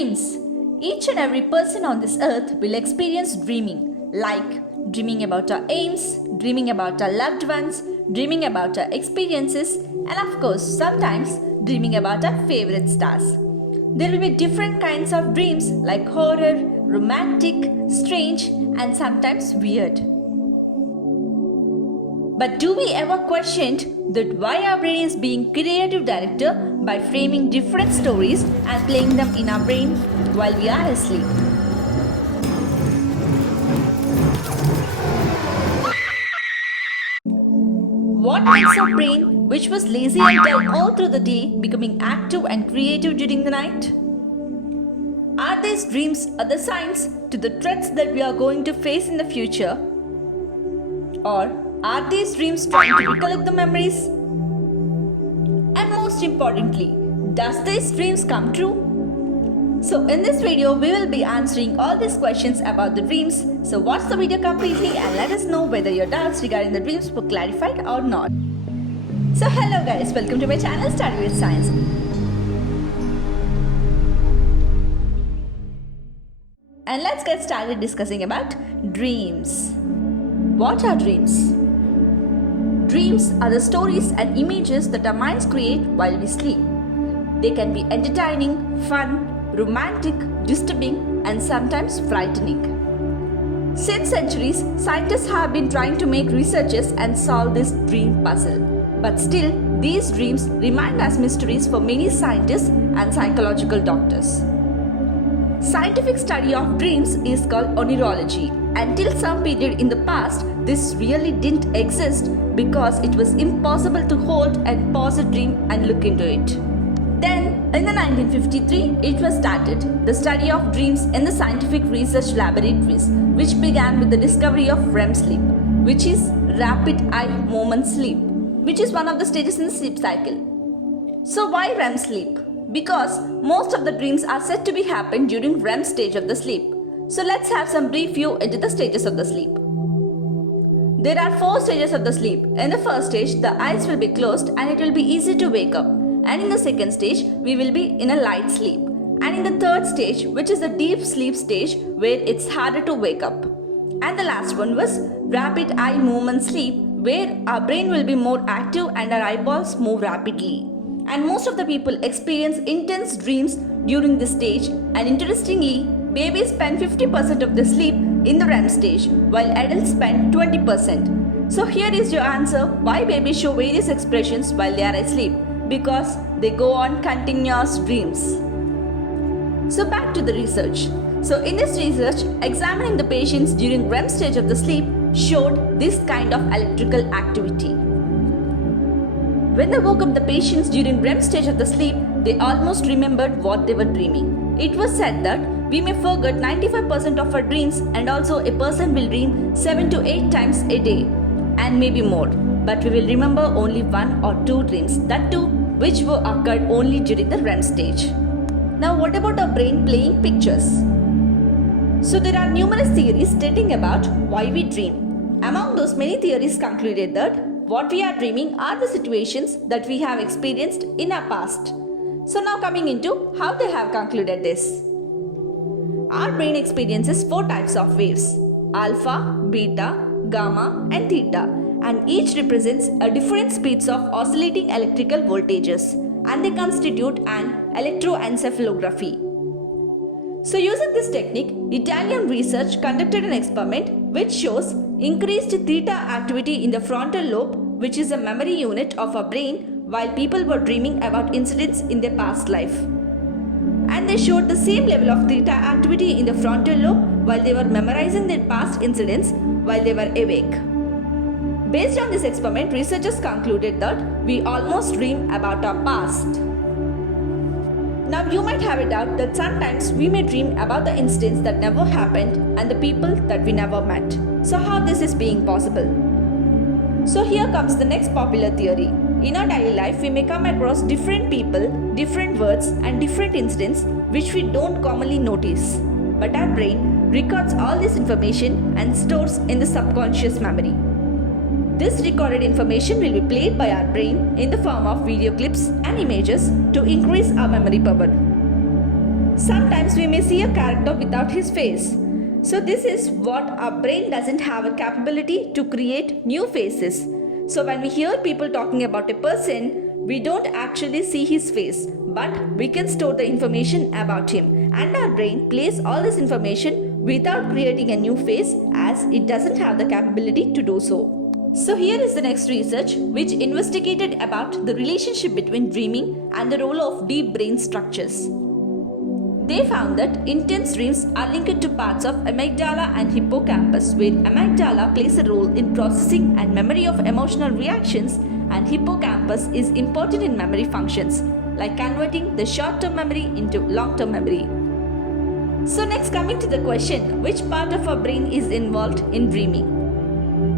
Dreams. Each and every person on this earth will experience dreaming, like dreaming about our aims, dreaming about our loved ones, dreaming about our experiences, and of course, sometimes dreaming about our favorite stars. There will be different kinds of dreams like horror, romantic, strange, and sometimes weird. But do we ever question that why our brain is being creative director by framing different stories and playing them in our brain while we are asleep? What makes our brain, which was lazy and dull all through the day, becoming active and creative during the night? Are these dreams the signs to the threats that we are going to face in the future? Or are these dreams trying to recollect the memories? And most importantly, does these dreams come true? So in this video, we will be answering all these questions about the dreams. So watch the video completely and let us know whether your doubts regarding the dreams were clarified or not. So hello guys, welcome to my channel Study with Science. And let's get started discussing about dreams. What are dreams? Dreams are the stories and images that our minds create while we sleep. They can be entertaining, fun, romantic, disturbing, and sometimes frightening. Since centuries, scientists have been trying to make researches and solve this dream puzzle. But still, these dreams remain as mysteries for many scientists and psychological doctors. Scientific study of dreams is called oneirology. Until some period in the past, this really didn't exist because it was impossible to hold and pause a dream and look into it. Then, in the 1953, it was started, the study of dreams in the scientific research laboratories, which began with the discovery of REM sleep, which is rapid eye movement sleep, which is one of the stages in the sleep cycle. So why REM sleep? Because most of the dreams are said to be happen during REM stage of the sleep. So let's have some brief view into the stages of the sleep. There are 4 stages of the sleep. In the first stage, the eyes will be closed and it will be easy to wake up. And in the second stage, we will be in a light sleep. And in the third stage, which is the deep sleep stage, where it's harder to wake up. And the last one was rapid eye movement sleep, where our brain will be more active and our eyeballs move rapidly. And most of the people experience intense dreams during this stage, and interestingly, babies spend 50% of their sleep in the REM stage, while adults spend 20%. So here is your answer why babies show various expressions while they are asleep, because they go on continuous dreams. So back to the research. So in this research, examining the patients during REM stage of the sleep showed this kind of electrical activity. When they woke up the patients during REM stage of the sleep, they almost remembered what they were dreaming. It was said that we may forget 95% of our dreams, and also a person will dream 7 to 8 times a day and maybe more. But we will remember only 1 or 2 dreams, that too which were occurred only during the REM stage. Now what about our brain playing pictures? So there are numerous theories stating about why we dream. Among those, many theories concluded that what we are dreaming are the situations that we have experienced in our past. So now coming into how they have concluded this. Our brain experiences 4 types of waves: alpha, beta, gamma, and theta, and each represents a different speeds of oscillating electrical voltages, and they constitute an electroencephalography. So using this technique, Italian research conducted an experiment which shows increased theta activity in the frontal lobe, which is a memory unit of our brain, while people were dreaming about incidents in their past life. And they showed the same level of theta activity in the frontal lobe while they were memorizing their past incidents while they were awake. Based on this experiment, researchers concluded that we almost dream about our past. Now you might have a doubt that sometimes we may dream about the incidents that never happened and the people that we never met. So how this is being possible? So here comes the next popular theory. In our daily life, we may come across different people, different words, and different incidents which we don't commonly notice. But our brain records all this information and stores in the subconscious memory. This recorded information will be played by our brain in the form of video clips and images to increase our memory power. Sometimes we may see a character without his face. So this is what our brain doesn't have a capability to create new faces. So when we hear people talking about a person, we don't actually see his face, but we can store the information about him, and our brain plays all this information without creating a new face, as it doesn't have the capability to do so. So here is the next research which investigated about the relationship between dreaming and the role of deep brain structures. They found that intense dreams are linked to parts of amygdala and hippocampus, where amygdala plays a role in processing and memory of emotional reactions, and hippocampus is important in memory functions like converting the short-term memory into long-term memory. So next, coming to the question, which part of our brain is involved in dreaming?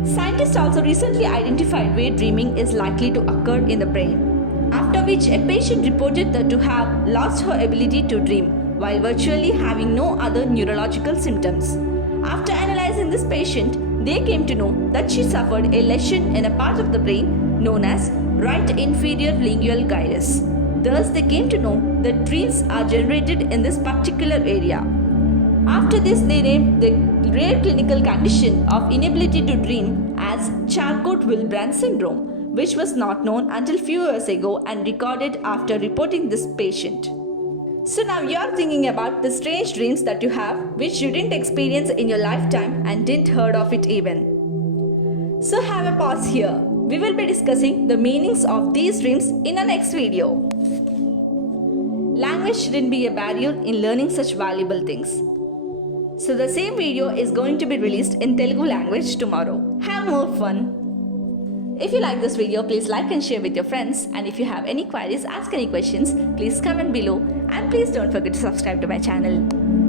Scientists also recently identified where dreaming is likely to occur in the brain, after which a patient reported that to have lost her ability to dream while virtually having no other neurological symptoms. After analyzing this patient, they came to know that she suffered a lesion in a part of the brain known as right inferior lingual gyrus. Thus, they came to know that dreams are generated in this particular area. After this, they named the rare clinical condition of inability to dream as Charcot-Wildbrand syndrome, which was not known until few years ago and recorded after reporting this patient. So now you are thinking about the strange dreams that you have, which you didn't experience in your lifetime and didn't heard of it even. So have a pause here. We will be discussing the meanings of these dreams in our next video. Language shouldn't be a barrier in learning such valuable things. So the same video is going to be released in Telugu language tomorrow. Have more fun. If you like this video, please like and share with your friends, and if you have any queries, ask any questions, please comment below, and please don't forget to subscribe to my channel.